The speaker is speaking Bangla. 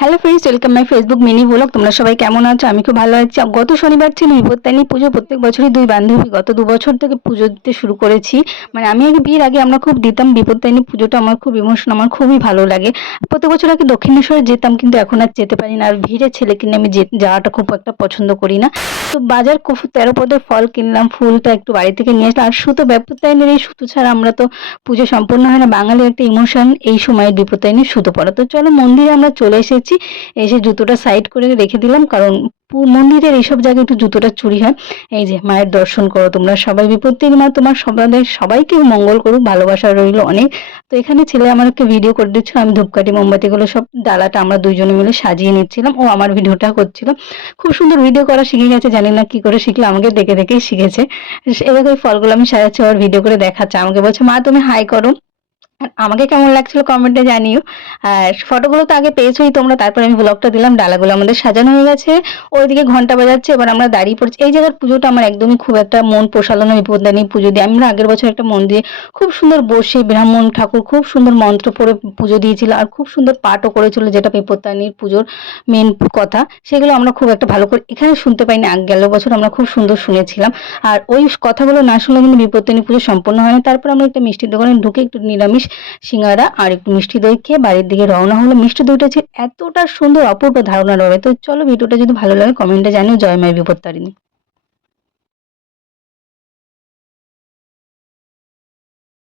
Hello friends, welcome my Facebook mini blog. তোমরা সবাই কেমন আছো? আমি খুব ভালো আছি। গত শনিবার ছিল বিপত্তারিণী পুজো। প্রত্যেক বছরই দুই বান্ধবী গত 2 বছর থেকে পুজো দিতে শুরু করেছি। মানে আমি আগে বিয়ের আগে আমরা খুব দিতাম বিপত্তারিণী পুজোটা, আমার খুব ইমোশন, আমার খুবই ভালো লাগে। প্রত্যেক বছর আগে দক্ষিণেশ্বরে যেতাম, কিন্তু এখন আর যেতে পারি না। আর ভিড়ে ছেলেকে নিয়ে আমি যাওয়াটা খুব একটা পছন্দ করি না। তো বাজার 13 পদের ফল কিনলাম, ফুলটা একটু বাড়ি থেকে নিয়ে আসলাম। আর সুতো, বিপত্তারিণীর এই সুতো ছাড়া আমরা তো পুজো সম্পূর্ণ হয় না। বাঙালির একটা ইমোশন এই সময় বিপত্তারিণীর সুতো পরা। তো চলো মন্দিরে আমরা চলে এসেছি। এসে জুতোটা সাইড করে রেখে দিলাম, কারণ মন্দিরের এইসব জায়গায় একটু জুতোটা চুরি হয়। এই যে মায়ের দর্শন করো তোমরা সবাই। বিপত্তির মা তোমার সবাইকে মঙ্গল করুক, ভালোবাসা রইল অনেক। তো এখানে ছেলে আমাকে ভিডিও করে দিচ্ছিল, আমি ধূপকাঠি মোমবাতিগুলো সব ডালাটা আমরা দুইজনে মিলে সাজিয়ে নিচ্ছিলাম, ও আমার ভিডিওটা করছিল। খুব সুন্দর ভিডিও করা শিখে গেছে, জানি না কি করে শিখলো, আমাকে দেখে দেখেই শিখেছে। এরকম ফলগুলো আমি সাজাচ্ছি, ওর ভিডিও করে দেখাচ্ছে, আমাকে বলছে মা তুমি হাই করো। আর আমাকে কেমন লাগছিল কমেন্টে জানিও। আর ফটোগুলো তো আগে পেয়েছোই তোমরা, তারপরে আমি ব্লগটা দিলাম। ডালাগুলো আমাদের সাজানো হয়ে গেছে, ওইদিকে ঘন্টা বাজাচ্ছে, এবার আমরা দাঁড়িয়ে পড়ছি। এই জায়গার পুজোটা আমার একদমই খুব একটা মন পোষালো না। বিপত্তারিণী পুজো দিয়ে আমরা আগের বছর একটা মন্দিরে খুব সুন্দর বসে ব্রাহ্মণ ঠাকুর খুব সুন্দর মন্ত্র পড়ে পুজো দিয়েছিল, আর খুব সুন্দর পাঠও করেছিল, যেটা বিপত্তারিণীর পুজোর মেন কথা। সেগুলো আমরা খুব একটা ভালো করে এখানে শুনতে পাইনি। গেল বছর আমরা খুব সুন্দর শুনেছিলাম। আর ওই কথাগুলো না শুনলে কিন্তু বিপত্তারিণী পুজো সম্পন্ন হয় না। তারপর আমরা একটা মিষ্টির দোকানে ঢুকে একটু নিরামিষ সিঙ্গারা আর একটু মিষ্টি দই খেয়ে বাড়ির দিকে রওনা হলো। মিষ্টি দইটা ছিল এতটা সুন্দর, অপূর্ব ধারণা রবে। তো চলো, ভিডিওটা যদি ভালো লাগে কমেন্টে জানিও। জয় মাই বিপত্তারিণী।